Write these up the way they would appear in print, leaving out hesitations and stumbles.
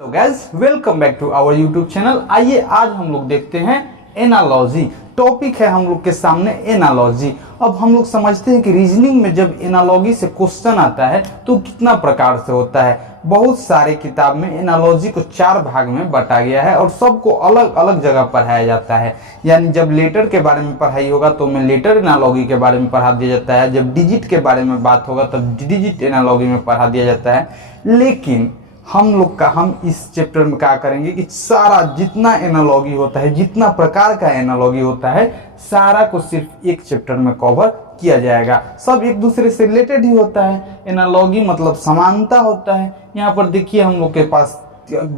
तो guys welcome back to our YouTube channel. आइए आज हम लोग देखते हैं एनालॉजी। टॉपिक है हम लोग के सामने एनालॉजी। अब हम लोग समझते हैं कि रीजनिंग में जब एनालॉजी से क्वेश्चन आता है तो कितना प्रकार से होता है। बहुत सारे किताब में एनालॉजी को 4 भाग में बांटा गया है और सबको अलग अलग जगह पढ़ाया जाता है। यानी जब लेटर के बारे में पढ़ाई होगा तो में लेटर एनालॉजी के बारे में पढ़ा दिया जाता है, जब डिजिट के बारे में बात होगा तब डिजिट एनालॉजी में पढ़ा दिया जाता है। लेकिन हम इस चैप्टर में क्या करेंगे कि सारा जितना एनालॉजी होता है, जितना प्रकार का एनालॉजी होता है, सारा को सिर्फ एक चैप्टर में कवर किया जाएगा। सब एक दूसरे से रिलेटेड ही होता है। एनालॉजी मतलब समानता होता है। यहाँ पर देखिए हम लोग के पास,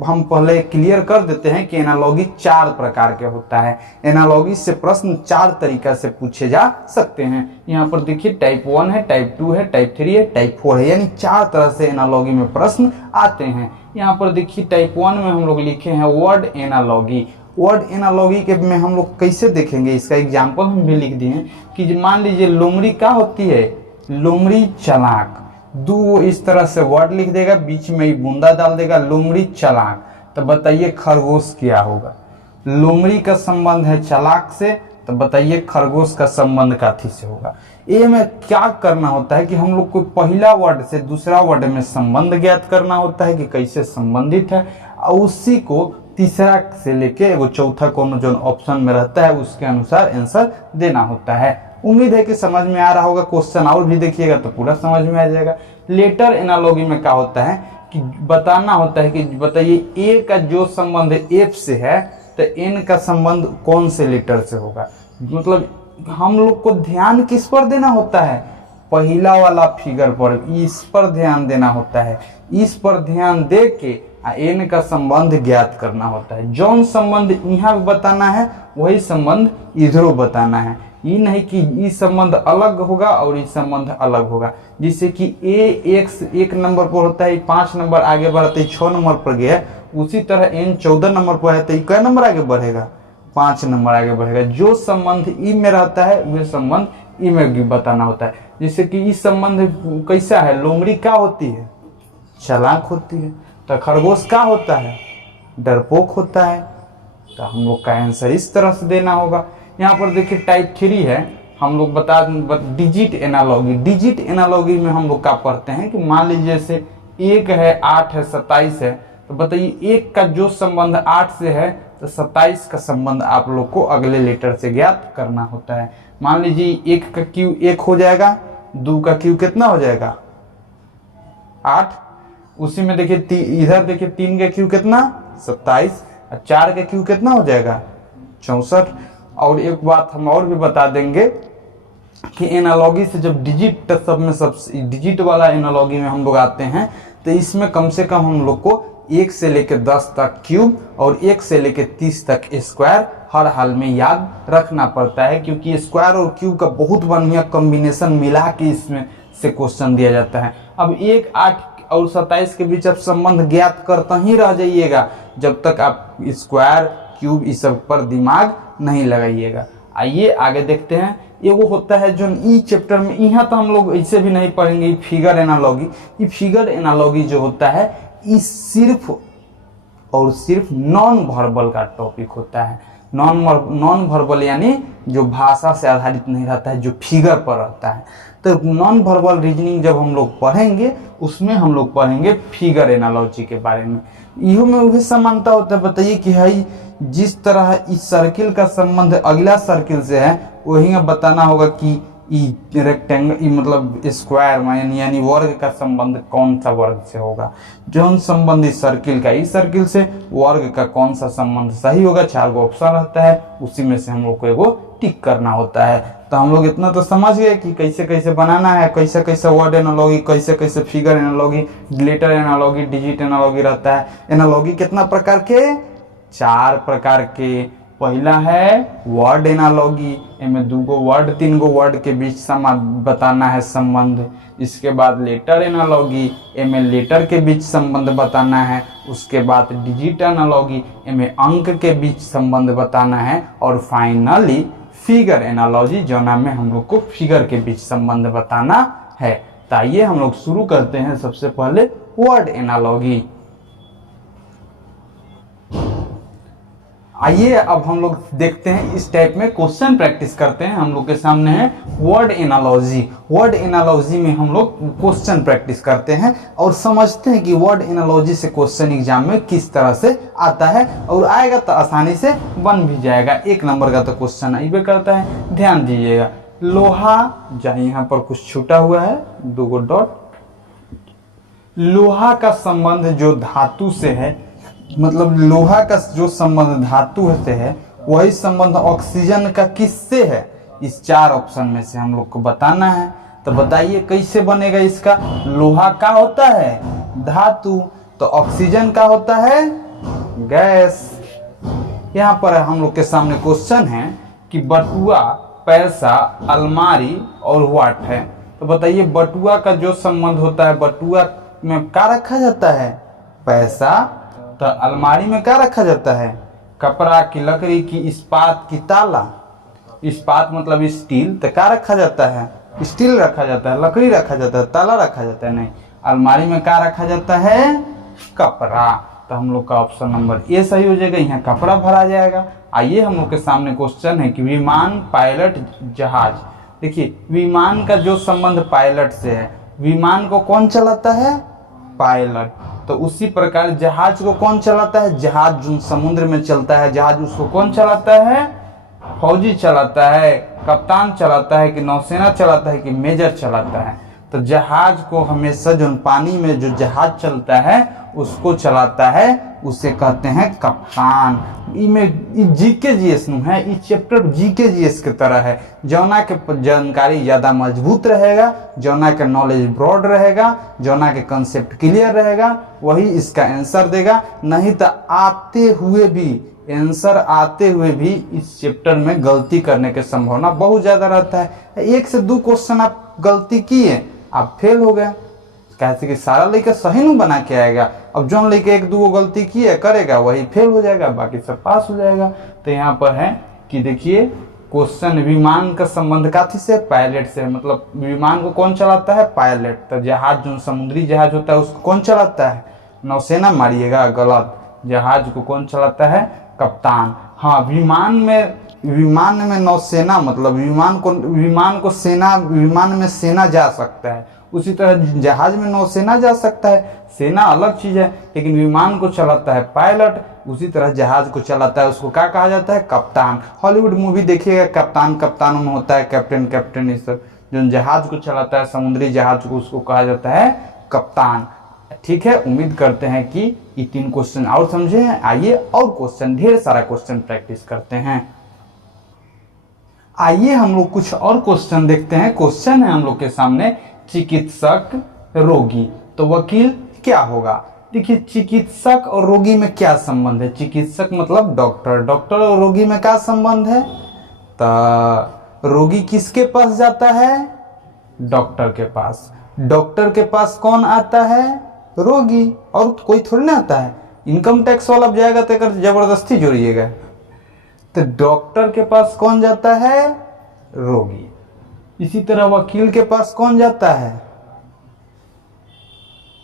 हम पहले क्लियर कर देते हैं कि एनालॉजी 4 प्रकार के होता है। एनालॉजी से प्रश्न 4 तरीका से पूछे जा सकते हैं। यहाँ पर देखिए टाइप 1 है, टाइप 2 है, टाइप 3 है, टाइप 4 है, यानी 4 तरह से एनालॉजी में प्रश्न आते हैं। यहाँ पर देखिए टाइप 1 में हम लोग लिखे हैं वर्ड एनालॉजी। वर्ड एनालॉजी के में हम लोग कैसे देखेंगे, इसका एग्जाम्पल हम भी लिख दिए कि मान लीजिए लोमड़ी क्या होती है, लोमड़ी चालाक। दो इस तरह से वर्ड लिख देगा, बीच में ही बूंदा डाल देगा, लोमड़ी चालाक। तो बताइए खरगोश क्या होगा। लोमड़ी का संबंध है चालाक से, तो बताइए खरगोश का संबंध काथी से होगा। ये में क्या करना होता है कि हम लोग को पहला वर्ड से दूसरा वर्ड में संबंध ज्ञात करना होता है कि कैसे संबंधित है, और उसी को तीसरा से लेके एगो चौथा कोनो जो ऑप्शन में रहता है उसके अनुसार आंसर देना होता है। उम्मीद है कि समझ में आ रहा होगा। क्वेश्चन और भी देखिएगा तो पूरा समझ में आ जाएगा। लेटर एनालॉजी में क्या होता है कि बताना होता है कि बताइए ए का जो संबंध एफ से है तो एन का संबंध कौन से लेटर से होगा। मतलब हम लोग को ध्यान किस पर देना होता है, पहला वाला फिगर पर, इस पर ध्यान देना होता है। इस पर ध्यान दे के एन का संबंध ज्ञात करना होता है। जौन संबंध यहाँ बताना है वही संबंध इधरों बताना है। ये नहीं कि ये संबंध अलग होगा और ये संबंध अलग होगा। जिससे कि ए एक नंबर पर होता है, 5 नंबर आगे बढ़ता है, 6 नंबर पर गया, उसी तरह एन 14 नंबर पर है तो कै नंबर आगे बढ़ेगा, 5 नंबर आगे बढ़ेगा। जो संबंध ई में रहता है वह संबंध ई में बताना होता है। जैसे कि इस संबंध कैसा है, लोमड़ी क्या होती है, चालाक होती है। तो खरगोश क्या होता है, डरपोक होता है। तो हम लोग का आंसर इस तरह से देना होगा। यहाँ पर देखिए टाइप 3 है, हम लोग बता डिजिट एनालॉजी। डिजिट एनालॉजी में हम लोग क्या पढ़ते हैं कि मान लीजिए जैसे 1 है, 8 है, 27 है, तो बताइए 1 का जो संबंध 8 से है तो 27 का संबंध आप लोग को अगले लेटर से ज्ञात करना होता है। मान लीजिए 1 का क्यू 1 हो जाएगा, 2 का क्यू कितना हो जाएगा, 8। उसी में देखिए इधर देखिए 3 का क्यू कितना, 27, और 4 का क्यू कितना हो जाएगा, 64। और एक बात हम और भी बता देंगे कि एनालॉजी से जब डिजिट डिजिट वाला एनालॉजी में हम लोग आते हैं तो इसमें कम से कम हम लोग को 1 से लेकर 10 तक क्यूब और 1 से लेकर 30 तक स्क्वायर हर हाल में याद रखना पड़ता है, क्योंकि स्क्वायर और क्यूब का बहुत बढ़िया कॉम्बिनेशन मिला के इसमें से क्वेश्चन दिया जाता है। अब 1, 8 और 27 के बीच आप संबंध ज्ञात करता ही रह जाइएगा जब तक आप स्क्वायर क्यूब इस सब पर दिमाग नहीं लगाइएगा। आइए आगे देखते हैं। ये वो होता है जो ई चैप्टर में, यहाँ तो हम लोग ऐसे भी नहीं पढ़ेंगे, फिगर एनालॉजी। ये फिगर एनालॉजी जो होता है ये सिर्फ और सिर्फ नॉन वर्बल का टॉपिक होता है। नॉन वर्बल यानी जो भाषा से आधारित नहीं रहता है, जो फिगर पर रहता है। तो नॉन वर्बल रीजनिंग जब हम लोग पढ़ेंगे उसमें हम लोग पढ़ेंगे फिगर एनालॉजी के बारे में। इहो में वही समानता होता है। बताइए कि भाई जिस तरह इस सर्किल का संबंध अगला सर्किल से है वही बताना होगा कि रेक्टेंगल मतलब स्क्वायर में यानी वर्ग का संबंध कौन सा वर्ग से होगा। जो संबंध इस सर्किल का इस सर्किल से, वर्ग का कौन सा संबंध सही होगा। 4 गो ऑप्शन रहता है, उसी में से हम लोग को एगो टिक करना होता है। तो हम लोग इतना तो समझ गए कि कैसे कैसे बनाना है, कैसे कैसे वर्ड एनालॉजी, कैसे कैसे figure analogy, letter analogy, digit analogy रहता है। एनालॉजी कितना प्रकार के, 4 प्रकार के। पहला है वर्ड एनालॉजी, इनमें 2 गो वर्ड 3 गो वर्ड के बीच बताना है संबंध। इसके बाद लेटर एनालॉजी, इनमें लेटर के बीच संबंध बताना है। उसके बाद डिजिट एनालॉजी, इनमें अंक के बीच संबंध बताना है। और फाइनली फिगर एनालॉजी जो नाम में हम लोग को फिगर के बीच संबंध बताना है। तो आइए हम लोग शुरू करते हैं सबसे पहले वर्ड एनालॉजी। आइए अब हम लोग देखते हैं इस टाइप में क्वेश्चन प्रैक्टिस करते हैं। हम लोग के सामने है वर्ड एनालॉजी। वर्ड एनालॉजी में हम लोग क्वेश्चन प्रैक्टिस करते हैं और समझते हैं कि वर्ड एनालॉजी से क्वेश्चन एग्जाम में किस तरह से आता है, और आएगा तो आसानी से बन भी जाएगा। 1 नंबर का तो क्वेश्चन आइए करता है। ध्यान दीजिएगा, लोहा, जहाँ यहाँ पर कुछ छूटा हुआ है 2 डॉट, लोहा का संबंध जो धातु से है, मतलब लोहा का जो संबंध धातु से है वही संबंध ऑक्सीजन का किससे है? इस 4 ऑप्शन में से हम लोग को बताना है। तो बताइए कैसे बनेगा इसका? लोहा का होता है धातु, तो ऑक्सीजन का होता है गैस। यहाँ पर हम लोग के सामने क्वेश्चन है कि बटुआ, पैसा, अलमारी और वाट है। तो बताइए बटुआ का जो संबंध होता है, बटुआ में क्या रखा जाता है? पैसा। तो अलमारी में क्या रखा जाता है? कपड़ा की, लकड़ी की, इस्पात की, ताला। इस्पात मतलब स्टील, तो क्या रखा जाता है? स्टील रखा जाता है। लकड़ी रखा जाता है, ताला रखा जाता है? नहीं। अलमारी में क्या रखा जाता है? कपड़ा। तो हम लोग का ऑप्शन नंबर ए सही हो जाएगा, यहाँ कपड़ा भरा जाएगा। आइए हम लोग के सामने क्वेश्चन है कि विमान, पायलट, जहाज। देखिए विमान का जो संबंध पायलट से है, विमान को कौन चलाता है? पायलट। तो उसी प्रकार जहाज को कौन चलाता है? जहाज जो समुद्र में चलता है, जहाज उसको कौन चलाता है? फौजी चलाता है, कप्तान चलाता है, कि नौसेना चलाता है, कि मेजर चलाता है? तो जहाज को हमेशा जो पानी में जो जहाज चलता है उसको चलाता है, उसे कहते हैं कप्तान। इमें जीके जीएस नु है, इस चैप्टर जीके जीएस की तरह है। जौना के जानकारी ज़्यादा मजबूत रहेगा, जौना के नॉलेज ब्रॉड रहेगा, जौना के कंसेप्ट क्लियर रहेगा, वही इसका आंसर देगा। नहीं तो आंसर आते हुए भी इस चैप्टर में गलती करने की संभावना बहुत ज़्यादा रहता है। 1 से 2 क्वेश्चन आप गलती किए, आप फेल हो गए। कैसे कि सारा लड़का सही नहीं बना के आएगा। अब जो लड़का 1-2 गलती किए करेगा वही फेल हो जाएगा, बाकी सब पास हो जाएगा। तो यहाँ पर है कि देखिए क्वेश्चन, विमान का संबंध काथी से? पायलट से। मतलब विमान को कौन चलाता है? पायलट। तो जहाज जो समुद्री जहाज होता है उसको कौन चलाता है? नौसेना। मारिएगा गलत। जहाज को कौन चलाता है? कप्तान। हाँ, विमान में नौसेना, मतलब विमान में सेना जा सकता है, उसी तरह जहाज में नौसेना जा सकता है। सेना अलग चीज है, लेकिन विमान को चलाता है पायलट, उसी तरह जहाज को चलाता है, उसको क्या कहा जाता है? कप्तान। हॉलीवुड मूवी देखिएगा, कप्तान कप्तान में होता है, कैप्टन कैप्टन, इस सब। जो जहाज को चलाता है, समुद्री जहाज को, उसको कहा जाता है कप्तान। ठीक है, उम्मीद करते हैं कि ये 3 क्वेश्चन और समझे हैं। आइए और क्वेश्चन, ढेर सारा क्वेश्चन प्रैक्टिस करते हैं। आइए हम लोग कुछ और क्वेश्चन देखते हैं। क्वेश्चन है हम लोग के सामने, चिकित्सक, रोगी। तो वकील क्या होगा? देखिए चिकित्सक और रोगी में क्या संबंध है? चिकित्सक मतलब डॉक्टर, डॉक्टर और रोगी में क्या संबंध है? तो रोगी किसके पास जाता है? डॉक्टर के पास। डॉक्टर के पास कौन आता है? रोगी। और कोई थोड़ी ना आता है। इनकम टैक्स वाला जाएगा तो जबरदस्ती जोड़िएगा। तो डॉक्टर के पास कौन जाता है? रोगी। इसी तरह वकील के पास कौन जाता है?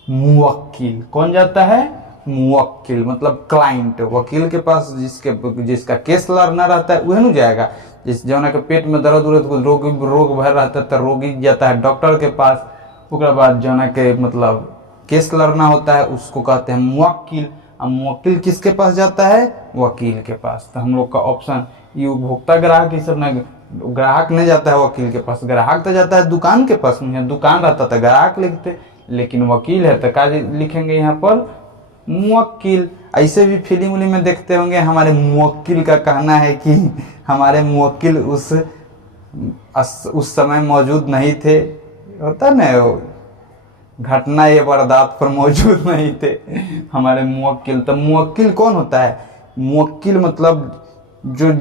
मुवक्किल। कौन जाता है? मुवक्किल मतलब क्लाइंट। वकील के पास जिसका केस लड़ना रहता है वह नहीं जाएगा। जिस जना के पेट में दर्द रोग भर रहता है तो रोगी जाता है डॉक्टर के पास। उसके बाद जना के मतलब केस लड़ना होता है उसको कहते हैं मुवक्किल। अब मुवक्किल किसके पास जाता है? वकील के पास। तो हम लोग का ऑप्शन ये उपभोक्ता ग्राहक, ये सब ना, ग्राहक नहीं जाता है वकील के पास, ग्राहक तो जाता है दुकान के पास। दुकान रहता तो ग्राहक लिखते, लेकिन वकील है तो क्या लिखेंगे यहाँ पर? मुवक्किल। ऐसे भी फिल्म उलिम में देखते होंगे, हमारे मुवक्किल का कहना है कि हमारे मुवक्किल उस समय मौजूद नहीं थे, होता ना घटना ये वारदात पर मौजूद नहीं थे हमारे मुवक्किल। तो मुवक्किल कौन होता है? मुवक्किल मतलब जो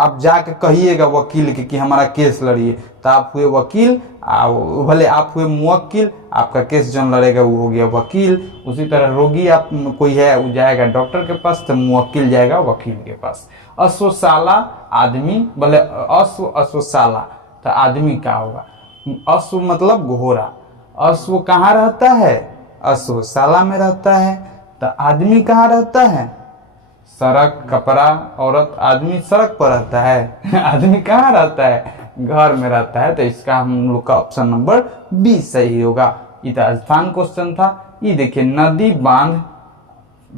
आप जाके कहिएगा वकील के कि हमारा केस लड़िए, तो आप हुए वकील। भले आप हुए मुवक्किल, आपका केस जो लड़ेगा वो हो गया वकील। उसी तरह रोगी आप कोई है वो जाएगा डॉक्टर के पास, तो मुवक्किल जाएगा वकील के पास। अश्वशाला आदमी, भले अश्वशाला तो आदमी क्या होगा? अश्व मतलब घोड़ा। अश्व कहाँ रहता है? अश्वशाला में रहता है। तो आदमी कहाँ रहता है? सड़क, कपड़ा, औरत, आदमी सड़क पर रहता है आदमी कहाँ रहता है? घर में रहता है। तो इसका हम लोग का ऑप्शन नंबर बी सही होगा। ये तो आसान क्वेश्चन था। ये देखिए नदी, बांध,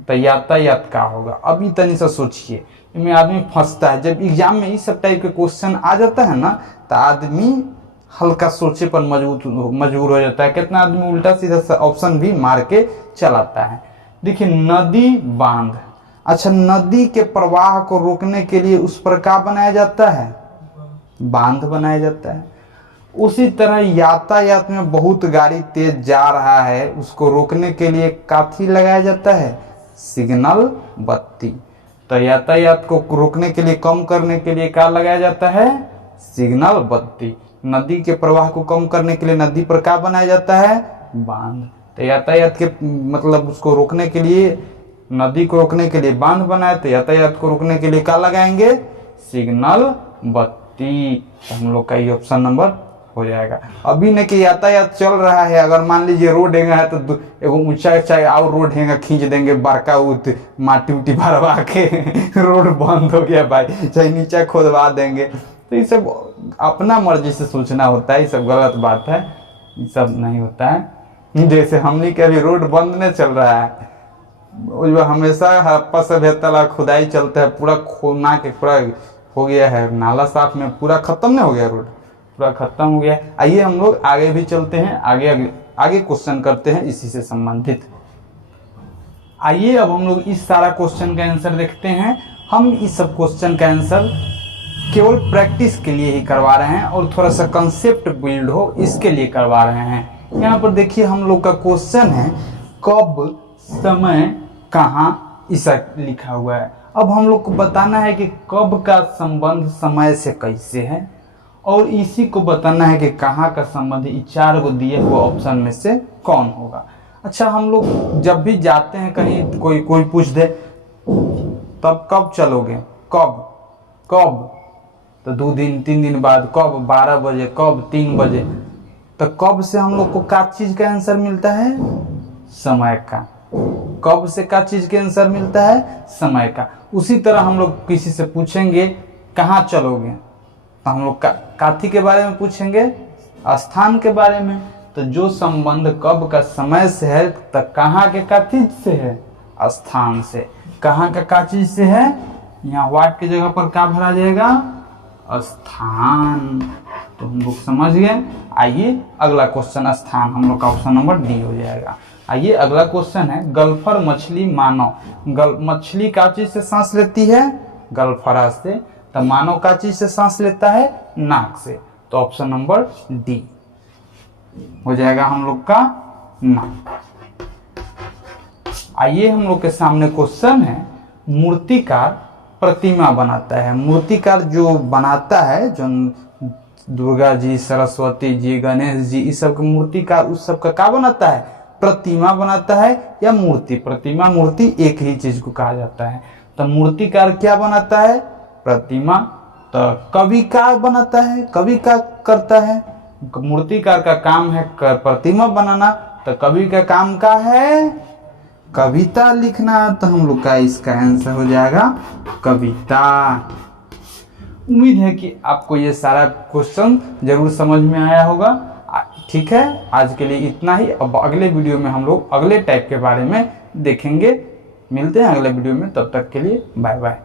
तो यातायात का होगा। अभी तनी सा सोचिए, इनमें आदमी फंसता है। जब एग्जाम में इस सब टाइप के क्वेश्चन आ जाता है ना, तो आदमी हल्का सोचे पर मजबूर हो जाता है। कितना आदमी उल्टा सीधा ऑप्शन भी मार के चलाता है। देखिए नदी, बांध। अच्छा, नदी के प्रवाह को रोकने के लिए उस पर क्या बनाया जाता है? बांध बनाया जाता है। उसी तरह यातायात में बहुत गाड़ी तेज जा रहा है, उसको रोकने के लिए काथी लगाया जाता है? सिग्नल, बत्ती। तो यातायात को रोकने के लिए, कम करने के लिए क्या लगाया जाता है? सिग्नल, बत्ती। नदी के प्रवाह को कम करने के लिए नदी पर क्या बनाया जाता है? बांध। तो यातायात के मतलब उसको रोकने के लिए, नदी को रोकने के लिए बांध बनाए, तो यातायात को रोकने के लिए क्या लगाएंगे? सिग्नल, बत्ती। तो हम लोग का ये ऑप्शन नंबर हो जाएगा। अभी न कि यातायात चल रहा है, अगर मान लीजिए रोड हैंगा है तो एगो ऊंचा और रोड हैंगा खींच देंगे, बड़का माटी उटी भरवा के रोड बंद हो गया भाई, चाहे नीचा खोदवा देंगे। तो ये सब अपना मर्जी से सोचना होता है, ये सब गलत बात है, ये सब नहीं होता है। जैसे हमने के अभी रोड बंद नहीं चल रहा है, जो हमेशा हड़प्पा सभ्यता खुदाई चलता है, पूरा खोना के पूरा हो गया है, नाला साफ में पूरा खत्म नहीं हो गया, रोड पूरा खत्म हो गया। आइए हम लोग आगे भी चलते हैं, आगे क्वेश्चन करते हैं इसी से संबंधित। आइए अब हम लोग इस सारा क्वेश्चन का आंसर देखते हैं। हम इस सब क्वेश्चन का आंसर केवल प्रैक्टिस के लिए ही करवा रहे हैं और थोड़ा सा कंसेप्ट बिल्ड हो इसके लिए करवा रहे हैं। यहाँ पर देखिए हम लोग का क्वेश्चन है कब, समय, कहाँ, ऐसा लिखा हुआ है। अब हम लोग को बताना है कि कब का संबंध समय से कैसे है, और इसी को बताना है कि कहाँ का संबंध, ये 4 को दिए हुए ऑप्शन में से कौन होगा। अच्छा, हम लोग जब भी जाते हैं कहीं, कोई पूछ दे तब कब चलोगे, कब तो 2 दिन 3 दिन बाद, कब 12 बजे, कब 3 बजे। तो कब से हम लोग को क्या चीज का आंसर मिलता है? समय का। कब से क्या चीज के आंसर मिलता है? समय का। उसी तरह हम लोग किसी से पूछेंगे कहाँ चलोगे, तो हम लोग काथी के बारे में पूछेंगे, स्थान के बारे में। तो जो संबंध कब का समय से है, तो कहाँ के का चीज से है? स्थान से। कहाँ का चीज से है? यहाँ वाट की जगह पर क्या भरा जाएगा? स्थान। तो हम लोग समझ गए। आइए अगला क्वेश्चन, स्थान, हम लोग का ऑप्शन नंबर डी हो जाएगा। आइए अगला क्वेश्चन है गल्फर मछली मानव। मछली का चीज से सांस लेती है? गल्फरा से। तो मानव का चीज से सांस लेता है? नाक से। तो ऑप्शन नंबर डी हो जाएगा हम लोग का नाक। आइए हम लोग के सामने क्वेश्चन है मूर्तिकार प्रतिमा बनाता है। मूर्तिकार जो बनाता है, जो दुर्गा जी, सरस्वती जी, गणेश जी, इस सब के मूर्तिकार उस सब का क्या बनाता है? प्रतिमा बनाता है या मूर्ति। प्रतिमा मूर्ति एक ही चीज को कहा जाता है। तो मूर्तिकार क्या बनाता है? प्रतिमा। तो कवि क्या बनाता है? कवि क्या करता है? मूर्तिकार का काम है प्रतिमा बनाना, तो कवि का काम क्या है? कविता लिखना। तो हम लोग का इसका आंसर हो जाएगा कविता। उम्मीद है कि आपको ये सारा क्वेश्चन जरूर समझ में आया होगा। ठीक है, आज के लिए इतना ही। अब अगले वीडियो में हम लोग अगले टाइप के बारे में देखेंगे। मिलते हैं अगले वीडियो में, तब तक के लिए बाय बाय।